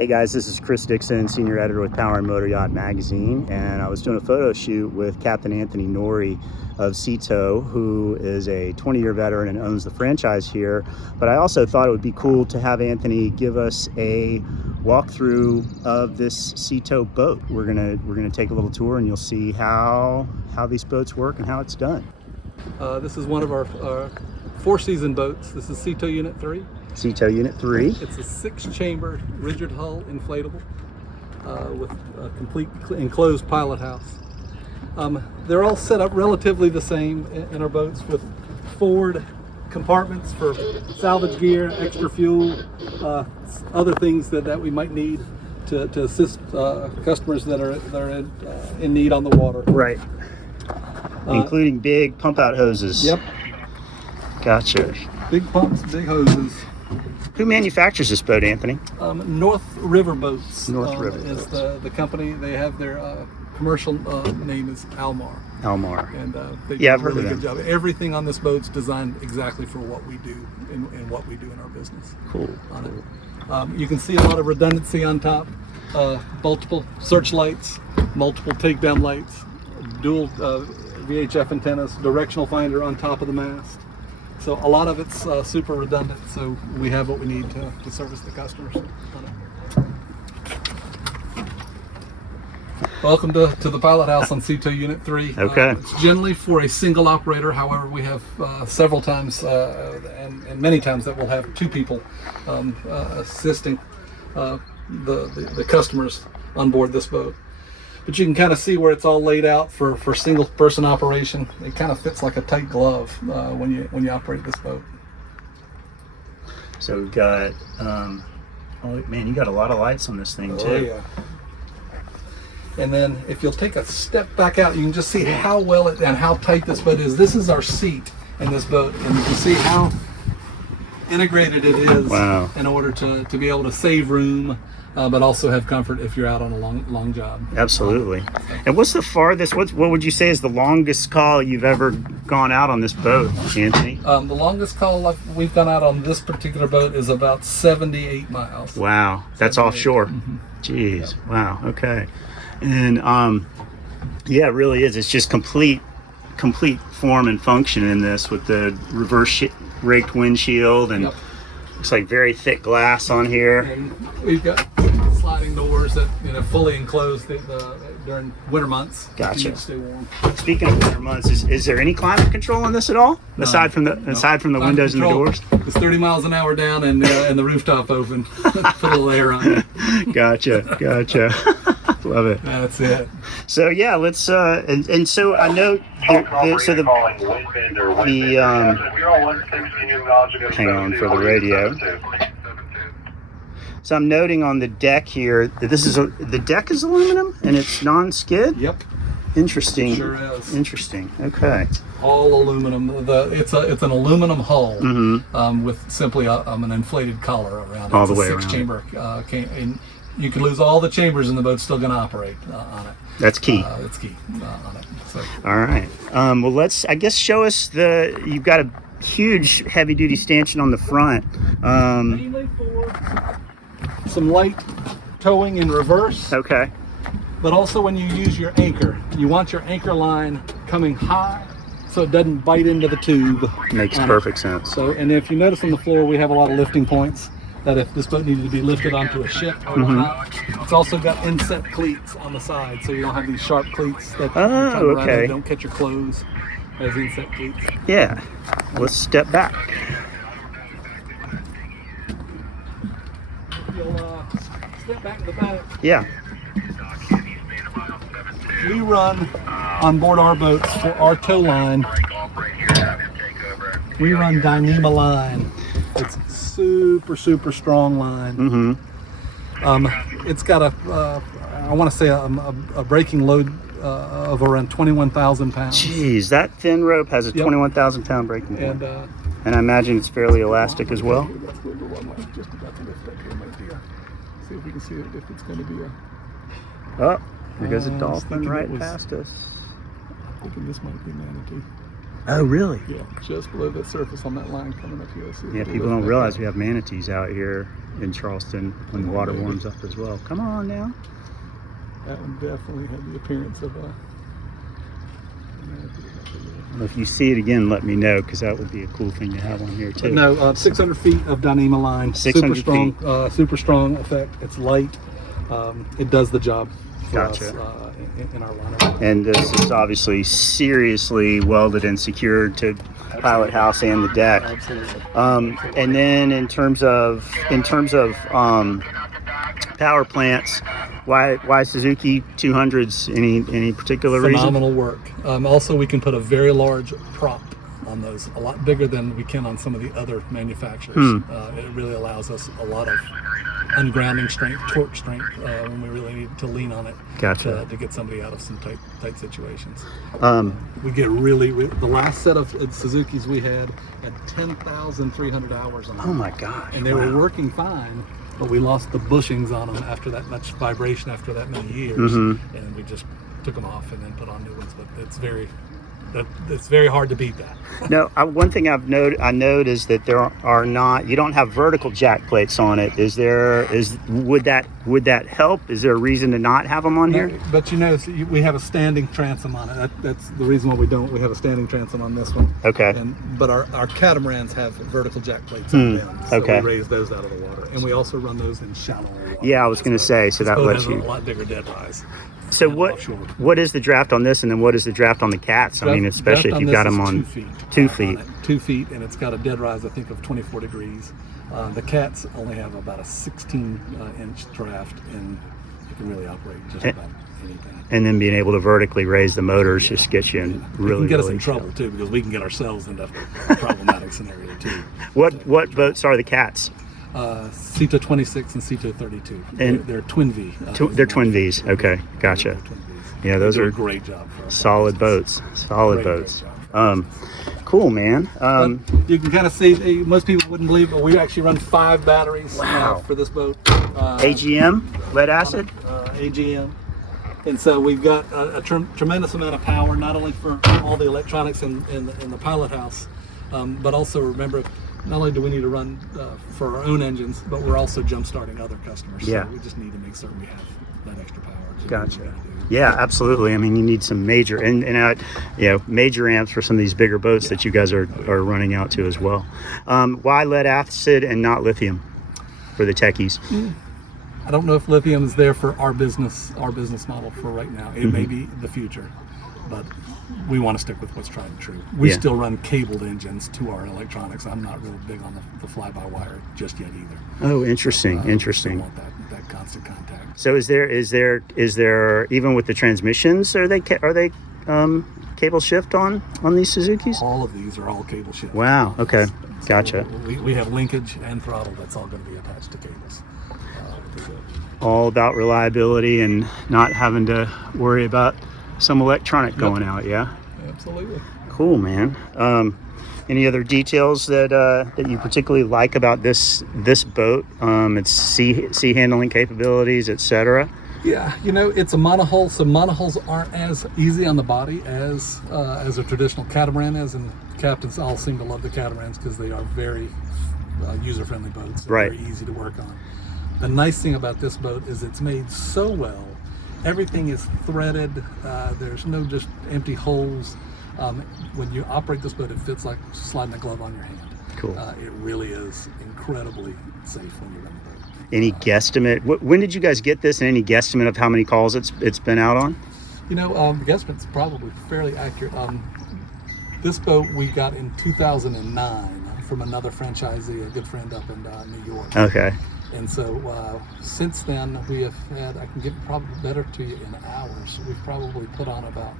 Hey guys, this is Chris Dixon, senior editor with Power Motoryacht magazine, and I was doing a photo shoot with Captain Anthony Noury of Sea Tow, who is a 20-year veteran and owns the franchise here. But I also thought it would be cool to have Anthony give us a walkthrough of this Sea Tow boat. We're gonna take a little tour, and you'll see how these boats work and how it's done. This is one of our four-season boats. This is Sea Tow Unit 3. Sea Tow Unit 3. It's a 6-chamber rigid hull inflatable with a complete enclosed pilot house. They're all set up relatively the same in our boats, with forward compartments for salvage gear, extra fuel, other things that we might need to assist customers that are in need on the water. Right. Including big pump-out hoses. Yep. Gotcha. Big pumps, big hoses. Who manufactures this boat, Anthony? North River Boats. North River is Boats. the company. They have their commercial name is Almar. Almar. And they Yeah, do I've a really heard good of job. Everything on this boat's designed exactly for what we do and what we do in our business. Cool. On it. You can see a lot of redundancy on top. Multiple searchlights, multiple takedown lights, dual VHF antennas, directional finder on top of the mast. So a lot of it's super redundant, so we have what we need to service the customers on it. Welcome to the pilot house on Sea Tow Unit 3. Okay. It's generally for a single operator. However, we have several times and many times that we'll have two people assisting the customers on board this boat. But you can kind of see where it's all laid out for single person operation. It kind of fits like a tight glove when you operate this boat. So we've got, oh man, you got a lot of lights on this thing too. Oh, yeah. And then if you'll take a step back out, you can just see how well and how tight this boat is. This is our seat in this boat, and you can see how integrated it is. Wow. In order to be able to save room, but also have comfort if you're out on a long job. Absolutely. And what's the farthest, what would you say is the longest call you've ever gone out on this boat, Anthony? The longest call we've gone out on this particular boat is about 78 miles. Wow, that's offshore. Mm-hmm. Jeez, Yep. wow, okay. And yeah, it really is. It's just complete form and function in this, with the reverse raked windshield, and Yep. looks like very thick glass on here. And we've got sliding doors that fully enclosed during winter months. Gotcha. You need to stay warm. Speaking of winter months, is there any climate control on this at all? Aside from the windows and the doors? It's 30 miles an hour down and the rooftop open. Put a little air on it. Gotcha. Love it. That's it. So yeah, let's and so I know hang on for the radio. So I'm noting on the deck here that the deck is aluminum and it's non-skid. Yep. Interesting. Sure is. Interesting. Okay. All aluminum. It's an aluminum hull Mm-hmm. with simply an inflated collar around it. All the It's way a around. 6-chamber. And you can lose all the chambers and the boat's still going to operate on it. That's key. It's key on it. So. All right. Well, let's, I guess, show us you've got a huge heavy duty stanchion on the front. Mainly for some light towing in reverse, Okay. but also when you use your anchor, you want your anchor line coming high so it doesn't bite into the tube. Makes perfect sense. So, and if you notice on the floor, we have a lot of lifting points that if this boat needed to be lifted onto a ship or whatnot, it's also got inset cleats on the side, so you don't have these sharp cleats that okay. don't catch your clothes as inset cleats. Yeah. Let's step back. You'll step back to the back. Yeah. We run on board our boats for our tow line. We run Dyneema line. It's a super strong line. Mm-hmm. It's got I want to say a braking load of around 21,000 pounds. Jeez, that thin rope has a Yep. 21,000 pound braking point. And And I imagine it's fairly elastic as well. that's where the runway just about to lift up here, my dear. See if we can see if it's going to be a. Oh, there goes a I was dolphin thinking right it was- past us. I'm thinking this might be manatee. Oh, really? Yeah, just below the surface on that line coming up here. Yeah, people don't realize we have manatees out here in Charleston when the water warms up as well. Come on now. That one definitely had the appearance of a... If you see it again, let me know, because that would be a cool thing to have on here too. No, 600 feet of Dyneema line. 600 super strong effect. It's light. It does the job for Gotcha. us in our line. And this is obviously seriously welded and secured to pilot house and the deck. Absolutely. And then in terms of power plants, why Suzuki 200s? Any particular reason? Phenomenal work. Also, we can put a very large prop on those, a lot bigger than we can on some of the other manufacturers. It really allows us a lot of ungrounding strength, torque strength, when we really need to lean on it. Gotcha. To get somebody out of some tight situations. We get the last set of Suzukis we had 10,300 hours on them. Oh my gosh! And they were working fine, but we lost the bushings on them after that much vibration, after that many years, and we just took them off and then put on new ones. But it's very hard to beat that. No, one thing I note is that you don't have vertical jack plates on it. Would that help? Is there a reason to not have them on here? But we have a standing transom on it. That's the reason why we have a standing transom on this one. Okay. But our catamarans have vertical jack plates on them, so okay. we raise those out of the water, and we also run those in shallower water. Yeah, I was going to say, so that lets you a lot bigger dead rise. So what is the draft on this, and then what is the draft on the cats? I mean, especially if you've got them on 2 feet. 2 feet. 2 feet, and it's got a dead rise, I think, of 24 degrees. The cats only have about a 16-inch draft, and you can really operate just about anything. And then being able to vertically raise the motors just gets you in really, it can get us really in trouble too, because we can get ourselves into a problematic scenario too. What boats are the cats? Sea Tow 26 and Sea Tow 32. And they're twin V. They're twin Vs. Okay, gotcha. Twin Vs. Yeah, those they do are a great job for us. solid boats. Solid boats. Cool, man. You can kind of see, most people wouldn't believe, but we actually run 5 batteries for this boat. AGM, lead acid. AGM. And so we've got a tremendous amount of power, not only for all the electronics in the pilot house, but also remember, not only do we need to run for our own engines, but we're also jump starting other customers. Yeah. So we just need to make certain we have that extra power. Gotcha. Yeah, absolutely. I mean, you need some major major amps for some of these bigger boats that you guys are running out to as well. Why lead acid and not lithium for the techies? I don't know if lithium is there for our business model for right now. It may be the future, but we want to stick with what's tried and true. We still run cabled engines to our electronics. I'm not real big on the fly-by-wire just yet either. Oh, interesting. I want that constant contact. So is there even with the transmissions, are they cable shift on these Suzukis? All of these are all cable shift. Wow. Okay. So Gotcha. We have linkage and throttle. That's all going to be attached to cables. All about reliability and not having to worry about some electronic going out. Yeah. Absolutely. Cool, man. Any other details that you particularly like about this boat? Its sea handling capabilities, etc. Yeah, it's a monohull, so monohulls aren't as easy on the body as a traditional catamaran is, and captains all seem to love the catamarans because they are very user-friendly boats. They're very easy to work on. The nice thing about this boat is it's made so well. Everything is threaded. There's no just empty holes. When you operate this boat, it fits like sliding a glove on your hand. Cool. It really is incredibly safe when you run the boat. Any guesstimate? When did you guys get this? And any guesstimate of how many calls it's been out on? The guesstimate's probably fairly accurate. This boat we got in 2009 from another franchisee, a good friend up in New York. Okay. And so since then we have had, I can get probably better to you in hours. We've probably put on about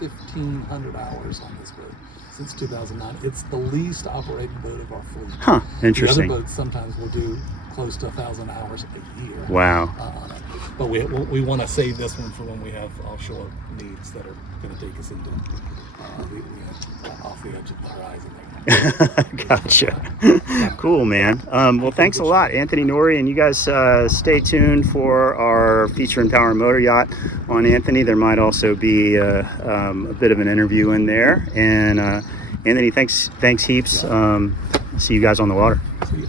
1,500 hours on this boat since 2009. It's the least operated boat of our fleet. Huh, interesting. The other boats sometimes will do close to 1,000 hours a year. Wow. But we want to save this one for when we have offshore needs that are going to take us into off the edge of the horizon. Gotcha. Cool, man. Well, thanks a lot, Anthony Noury, and you guys stay tuned for our feature in Power Motor Yacht on Anthony. There might also be a bit of an interview in there. And Anthony, thanks heaps. See you guys on the water. See you.